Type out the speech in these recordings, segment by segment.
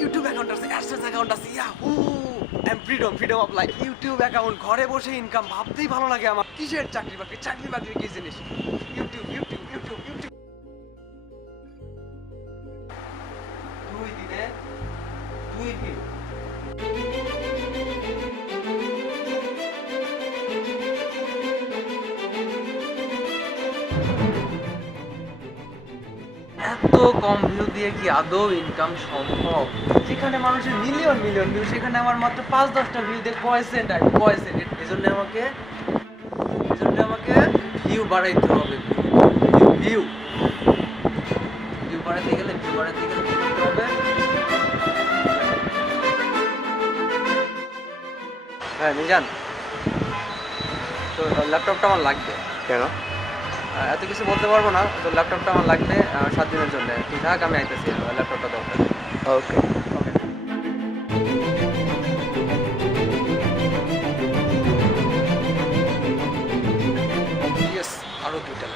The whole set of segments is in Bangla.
ইউটিউব অ্যাকাউন্ট আছে, অ্যাডসেন্স অ্যাকাউন্ট আছে, Yahoo and freedom of life. YouTube account, ঘরে বসে ইনকাম, ভাবতেই ভালো লাগে আমার। কিসের চাকরি বাকরি কি জিনিস? YouTube YouTube YouTube YouTube. 2 দিনে 2 ভিউ। এত কম ভিউ দিয়ে কি আদৌ ইনকাম সম্ভব? যেখানে মানুষের মিলিয়ন ভিউ, সেখানে আমার মাত্র 5-10টা ভিউ দিয়ে কয় সেন্ট আসবে, কয় সেন্ট? এই জন্য আমাকে ভিউ বাড়াইতে হবে। ভিউ বাড়াইতে গেলে কি করতে হবে? হ্যাঁ মিজান, তো ল্যাপটপটা আমার লাগবে। কেন? এত কিছু বলতে পারবো না, তো ল্যাপটপটা আমার লাগবে 7 দিনের জন্য। তুই থাক, আমি আইতেছি, ল্যাপটপটা দরকার। ওকে। ইয়েস, আরো 2টা।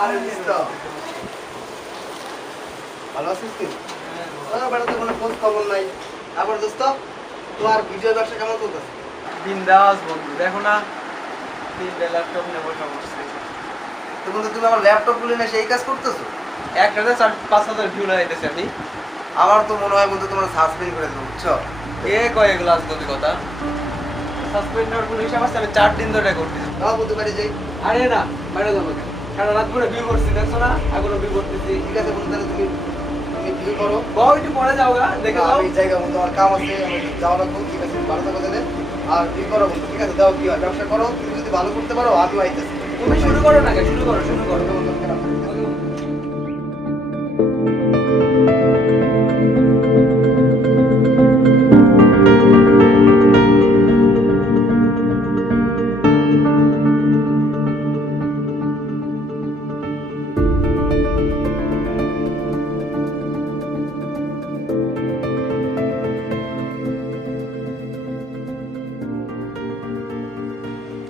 আর দোস্ত ভালো আছিস তুই? বেড়াতে কোনো খোঁজ খবর নাই। আবার দোস্ত তোমার ভিডিও ব্যবসা কেমন চলতেছে? বিন্দাস বন্ধু, দেখো না 3টা ল্যাপটপ নিয়ে বসা করছি। তো বন্ধু তুমি আমার ল্যাপটপ গুলো নিয়ে সেই কাজ করতেছো? একটাতে 4-5 হাজার ভিউ লাগাইতেছি আমি। আমার তো মনে হয় বন্ধু তোমার সাসপেন্ড করে দেবো, বুঝছো? কে কয় এগুলো আজগবি কথা? সাসপেন্ড হওয়ার কোনো হিসাব আছে? আমি 4 দিন ধরে করতেছি। তাও বন্ধু বাড়ি যাই। আরে না, বাইরে যাবো কেন? সারা রাত ধরে ভিউ করছি, দেখছো না? এখনো ভিউ করতেছি। ঠিক আছে বন্ধু, তাহলে তুমি ভিউ করো। বাবা একটু পরে যাও গা, দেখে যাও। আমি জায়গা বন্ধু, আমার কাম আছে, আমি যাওয়া লাগবো। ঠিক আছে, ভালো থাকো তাহলে। আর ভিউ করো বন্ধু, ঠিক আছে? দাও কি হয়, ব্যবসা করো। তুমি যদি ভালো করতে পারো আমিও আইতেছি। তুমি শুরু করো না, শুরু করো। বন্ধু, কেন?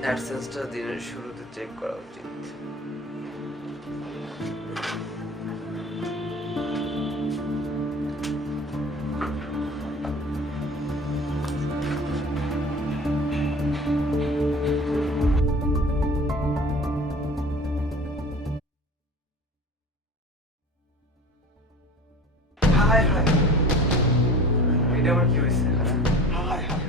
অ্যাডসেন্সটা দিনের শুরুতে চেক করা উচিত। হায় হায়, এটা আবার কি হয়েছে? হায় হায়।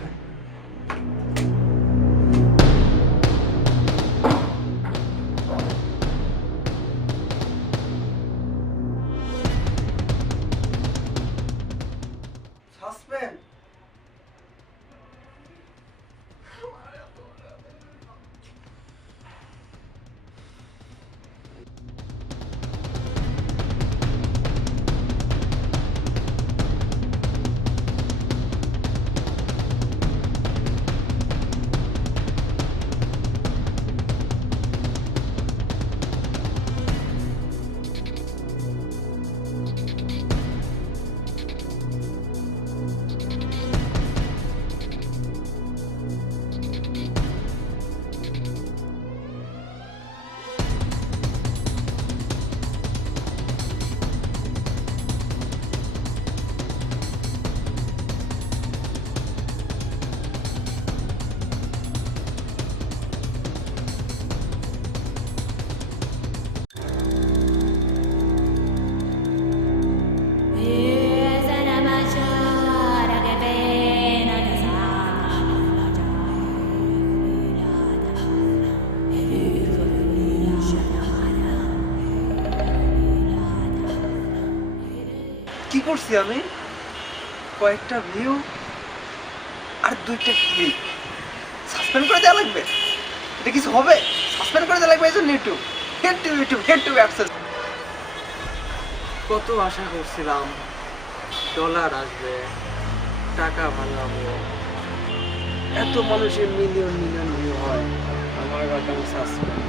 করছি আমি? কয়েকটা ভিউ আর 2টা ক্লিক সাসপেন্ড করে দেওয়া লাগবে? এটা কিছু হবে? সাসপেন্ড করে দেওয়া লাগবে এই জন্য ইউটিউব ইউটিউব অ্যাক্সেস। কত আশা করছিলাম ডলার আসবে, টাকা ভাঙাবো, এত মানুষের মিলিয়ন মিলিয়ন ভিউ হয়, আমার অ্যাকাউন্ট সাসপেন্ড।